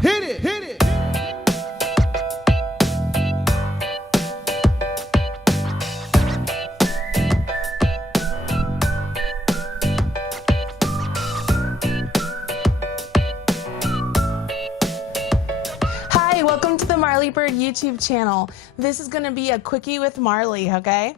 Hit it, hit it. Hi, welcome to the Marley Bird YouTube channel. This is going to be a quickie with Marley, okay?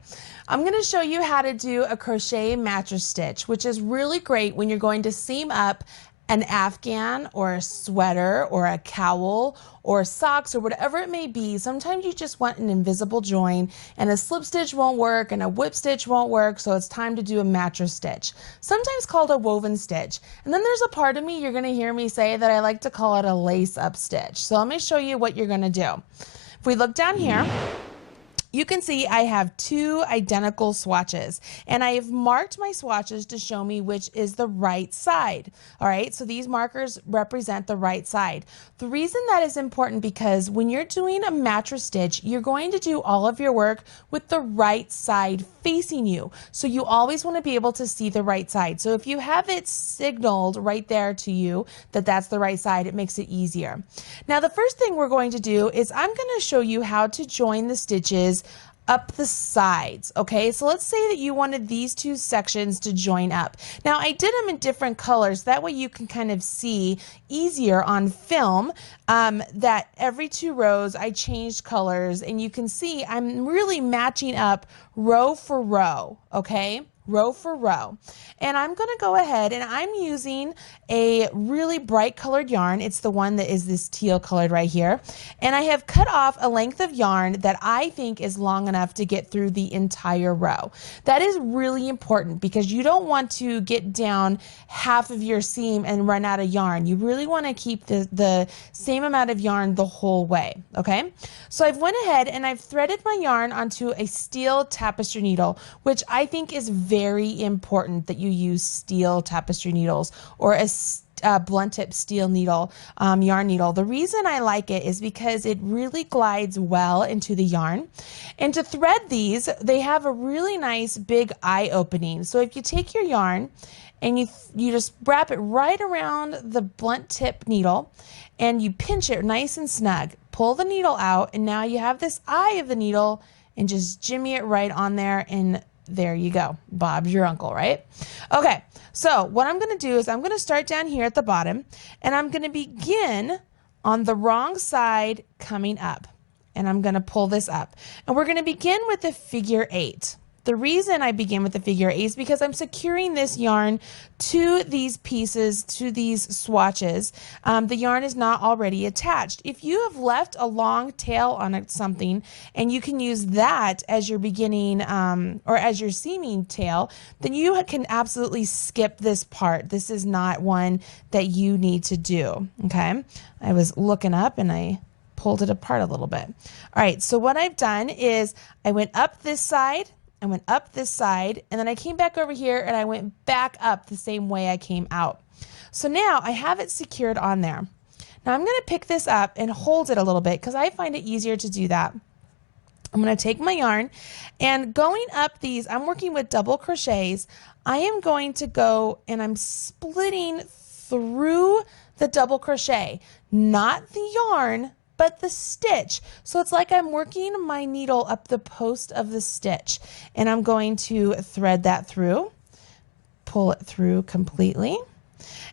I'm going to show you how to do a crochet mattress stitch, which is really great when you're going to seam up an afghan or a sweater or a cowl or socks or whatever it may be. Sometimes you just want an invisible join and a slip stitch won't work and a whip stitch won't work, so it's time to do a mattress stitch, sometimes called a woven stitch. And then there's a part of me you're going to hear me say that I like to call it a lace up stitch. So let me show you what you're going to do. If we look down here, you can see I have two identical swatches, and I have marked my swatches to show me which is the right side. All right, so these markers represent the right side. The reason that is important because when you're doing a mattress stitch, you're going to do all of your work with the right side facing you. So you always want to be able to see the right side. So if you have it signaled right there to you that that's the right side, it makes it easier. Now, the first thing we're going to do is I'm going to show you how to join the stitches up the sides. Okay, so let's say that you wanted these two sections to join up. Now I did them in different colors, that way you can kind of see easier on film that every two rows I changed colors, and you can see I'm really matching up row for row, okay? Row for row. And I'm going to go ahead and I'm using a really bright colored yarn. It's the one that is this teal colored right here. And I have cut off a length of yarn that I think is long enough to get through the entire row. That is really important because you don't want to get down half of your seam and run out of yarn. You really want to keep the same amount of yarn the whole way, okay? So I've went ahead and I've threaded my yarn onto a steel tapestry needle, which I think is very important that you use steel tapestry needles or a blunt tip steel needle, yarn needle. The reason I like it is because it really glides well into the yarn. And to thread these, they have a really nice big eye opening. So if you take your yarn and you just wrap it right around the blunt tip needle and you pinch it nice and snug, pull the needle out, and now you have this eye of the needle and just jimmy it right on there, and there you go. Bob's your uncle, right? Okay, so what I'm going to do is I'm going to start down here at the bottom, and I'm going to begin on the wrong side coming up, and I'm going to pull this up. And we're going to begin with a figure 8. The reason I begin with the figure 8 is because I'm securing this yarn to these pieces, to these swatches. The yarn is not already attached. If you have left a long tail on something and you can use that as your beginning or as your seaming tail, then you can absolutely skip this part. This is not one that you need to do, okay? I was looking up and I pulled it apart a little bit. All right, so what I've done is I went up this side, I went up this side, and then I came back over here and I went back up the same way I came out. So now I have it secured on there. Now I'm going to pick this up and hold it a little bit because I find it easier to do that. I'm going to take my yarn, and going up these, I'm working with double crochets. I am going to go and I'm splitting through the double crochet, not the yarn, but the stitch. So it's like I'm working my needle up the post of the stitch, and I'm going to thread that through, pull it through completely,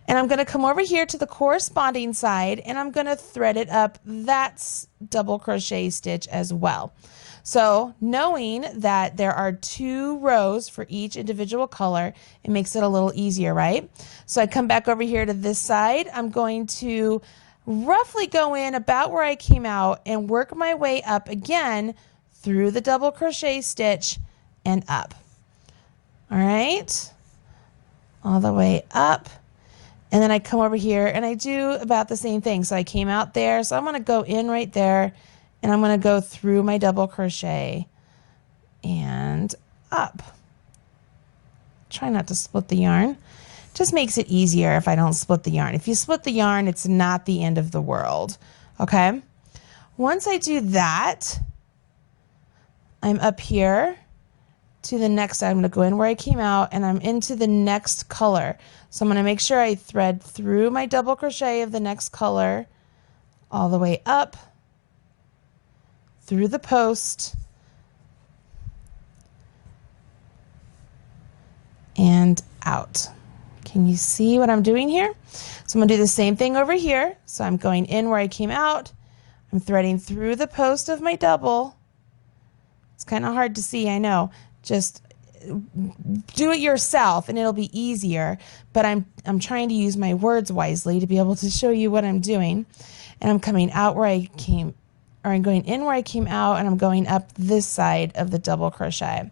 and I'm going to come over here to the corresponding side and I'm going to thread it up that double crochet stitch as well. So knowing that there are 2 rows for each individual color, it makes it a little easier, right? So I come back over here to this side. I'm going to roughly go in about where I came out and work my way up again through the double crochet stitch and up. All right, all the way up. And then I come over here and I do about the same thing. So I came out there, so I'm going to go in right there and I'm going to go through my double crochet and up. Try not to split the yarn. Just makes it easier if I don't split the yarn. If you split the yarn, it's not the end of the world, okay? Once I do that, I'm up here to the next, I'm going to go in where I came out and I'm into the next color. So I'm going to make sure I thread through my double crochet of the next color, all the way up through the post and out. Can you see what I'm doing here? So I'm going to do the same thing over here. So I'm going in where I came out. I'm threading through the post of my double. It's kind of hard to see, I know. Just do it yourself and it'll be easier, but I'm trying to use my words wisely to be able to show you what I'm doing. And I'm coming out where I came, or I'm going in where I came out, and I'm going up this side of the double crochet.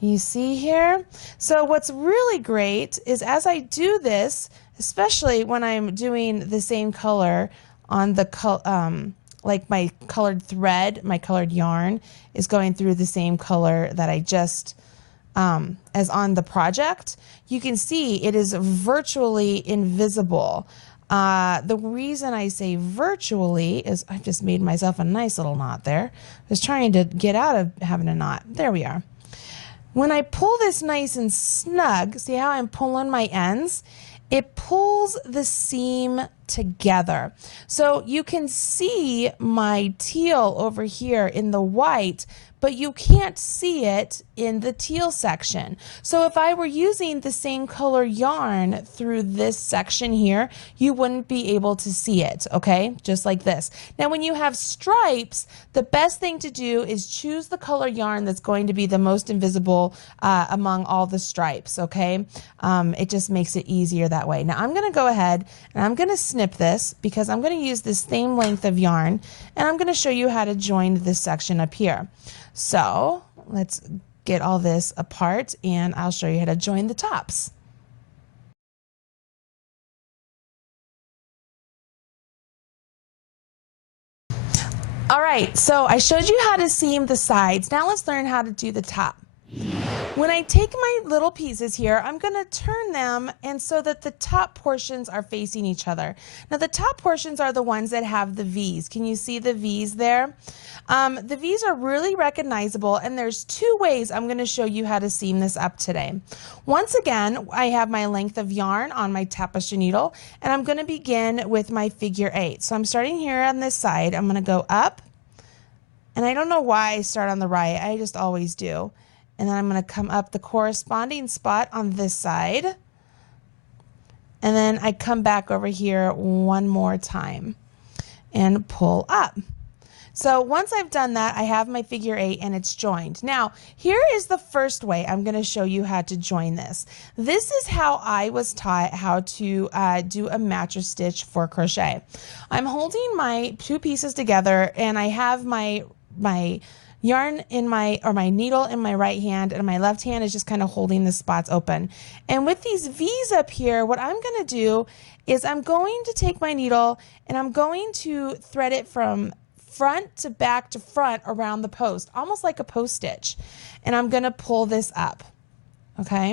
You see here? So what's really great is as I do this, especially when I'm doing the same color on the like my colored thread, my colored yarn is going through the same color that I just as on the project, you can see it is virtually invisible. The reason I say virtually is I just made myself a nice little knot there. I was trying to get out of having a knot. There we are. When I pull this nice and snug, see how I'm pulling my ends? It pulls the seam together. So you can see my teal over here in the white, but you can't see it in the teal section. So if I were using the same color yarn through this section here, you wouldn't be able to see it, okay? Just like this. Now when you have stripes, the best thing to do is choose the color yarn that's going to be the most invisible among all the stripes, okay? It just makes it easier that way. Now I'm gonna go ahead and I'm gonna snip this because I'm gonna use the same length of yarn and I'm gonna show you how to join this section up here. So let's get all this apart and I'll show you how to join the tops. All right, so I showed you how to seam the sides. Now let's learn how to do the top. When I take my little pieces here, I'm going to turn them and so that the top portions are facing each other. Now the top portions are the ones that have the V's. Can you see the V's there? The V's are really recognizable, and there's two ways I'm going to show you how to seam this up today. Once again, I have my length of yarn on my tapestry needle, and I'm going to begin with my figure 8. So I'm starting here on this side. I'm going to go up, and I don't know why I start on the right. I just always do. And then I'm going to come up the corresponding spot on this side. And then I come back over here one more time and pull up. So once I've done that, I have my figure 8 and it's joined. Now, here is the first way I'm going to show you how to join this. This is how I was taught how to do a mattress stitch for crochet. I'm holding my two pieces together and I have my yarn in my needle in my right hand, and my left hand is just kind of holding the spots open. And with these V's up here, what I'm going to do is I'm going to take my needle and I'm going to thread it from front to back to front around the post, almost like a post stitch. And I'm going to pull this up, okay?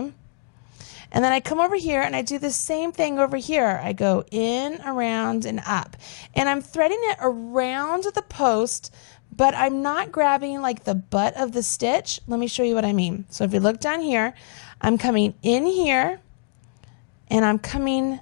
And then I come over here and I do the same thing over here. I go in, around, and up. And I'm threading it around the post, but I'm not grabbing like the butt of the stitch. Let me show you what I mean. So if you look down here, I'm coming in here and I'm coming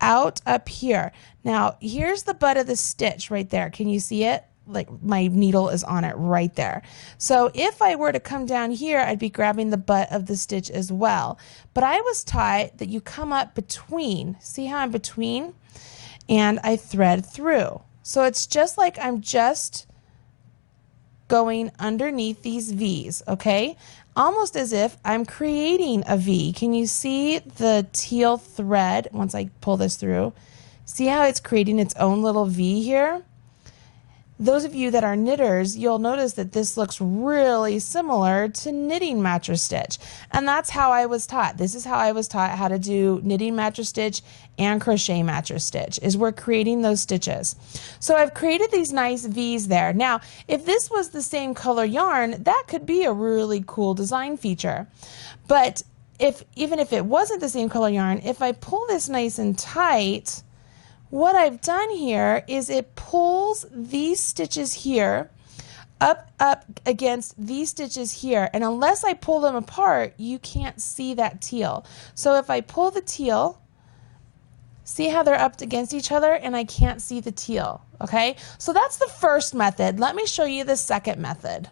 out up here. Now here's the butt of the stitch right there. Can you see it? Like my needle is on it right there. So if I were to come down here, I'd be grabbing the butt of the stitch as well. But I was taught that you come up between. See how I'm between? And I thread through. So it's just like I'm just going underneath these V's, okay? Almost as if I'm creating a V. Can you see the teal thread once I pull this through? See how it's creating its own little V here? Those of you that are knitters, you'll notice that this looks really similar to knitting mattress stitch. And that's how I was taught. This is how I was taught how to do knitting mattress stitch and crochet mattress stitch, is we're creating those stitches. So I've created these nice V's there. Now, if this was the same color yarn, that could be a really cool design feature. But even if it wasn't the same color yarn, if I pull this nice and tight, what I've done here is it pulls these stitches here up against these stitches here, and unless I pull them apart, you can't see that teal. So if I pull the teal See how they're up against each other and I can't see the teal, okay? So that's the first method. Let me show you the second method.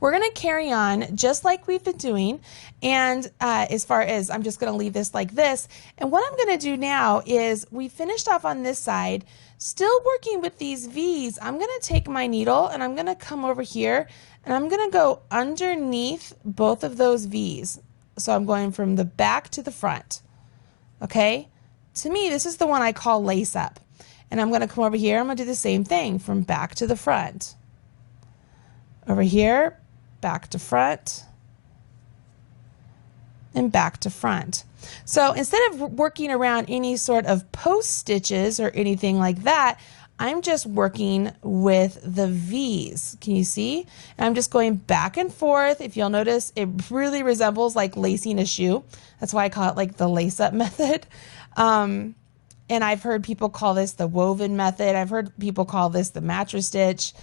We're going to carry on just like we've been doing, and as far as I'm just going to leave this like this, and what I'm going to do now is we finished off on this side, still working with these V's. I'm going to take my needle and I'm going to come over here and I'm going to go underneath both of those V's. So I'm going from the back to the front, okay? To me, this is the one I call lace up, and I'm going to come over here. I'm going to do the same thing from back to the front. Over here, back to front, and back to front. So instead of working around any sort of post stitches or anything like that, I'm just working with the V's. Can you see? And I'm just going back and forth. If you'll notice, it really resembles like lacing a shoe. That's why I call it like the lace up method. And I've heard people call this the woven method. I've heard people call this the mattress stitch.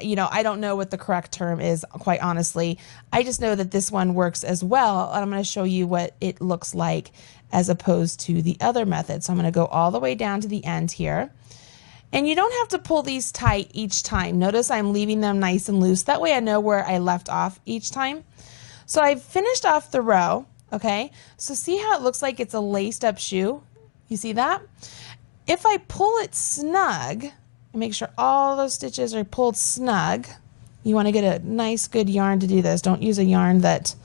You know, I don't know what the correct term is, quite honestly. I just know that this one works as well. And I'm going to show you what it looks like as opposed to the other method. So I'm going to go all the way down to the end here. And you don't have to pull these tight each time. Notice I'm leaving them nice and loose. That way I know where I left off each time. So I've finished off the row, okay? So see how it looks like it's a laced up shoe? You see that? If I pull it snug, and make sure all those stitches are pulled snug. You want to get a nice good yarn to do this. Don't use a yarn that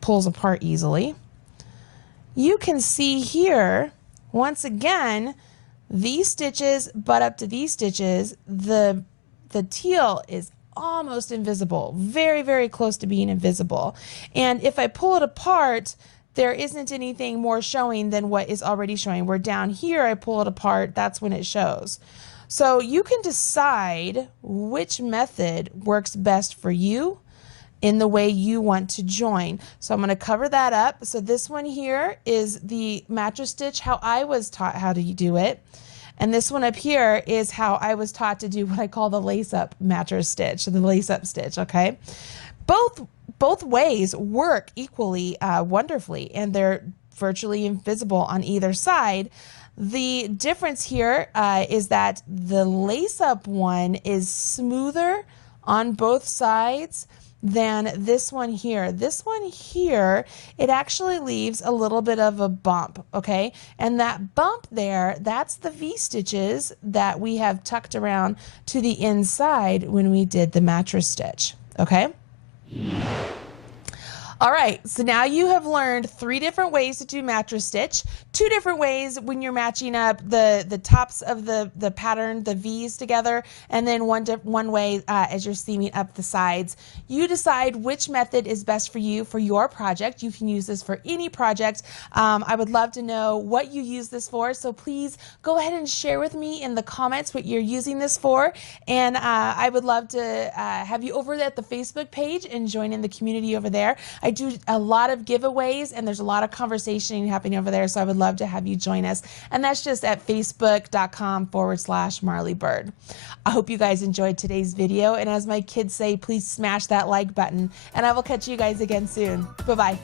pulls apart easily. You can see here, once again, these stitches butt up to these stitches. The teal is almost invisible, very, very close to being invisible. And if I pull it apart, there isn't anything more showing than what is already showing. Where down here, I pull it apart, that's when it shows. So you can decide which method works best for you in the way you want to join. So I'm going to cover that up. So this one here is the mattress stitch, how I was taught how to do it. And this one up here is how I was taught to do what I call the lace up mattress stitch, the lace up stitch, okay? Both ways work equally wonderfully, and they're virtually invisible on either side. The difference here is that the lace-up one is smoother on both sides than this one here. This one here, it actually leaves a little bit of a bump, okay? And that bump there, that's the V-stitches that we have tucked around to the inside when we did the mattress stitch, okay? All right, so now you have learned 3 different ways to do mattress stitch, 2 different ways when you're matching up the tops of the pattern, the V's together, and then one way as you're seaming up the sides. You decide which method is best for you for your project. You can use this for any project. I would love to know what you use this for, so please go ahead and share with me in the comments what you're using this for, and I would love to have you over at the Facebook page and join in the community over there. I do a lot of giveaways and there's a lot of conversation happening over there, so I would love to have you join us. And that's just at facebook.com/Marley Bird. I hope you guys enjoyed today's video, and as my kids say, please smash that like button, and I will catch you guys again soon. Bye-bye.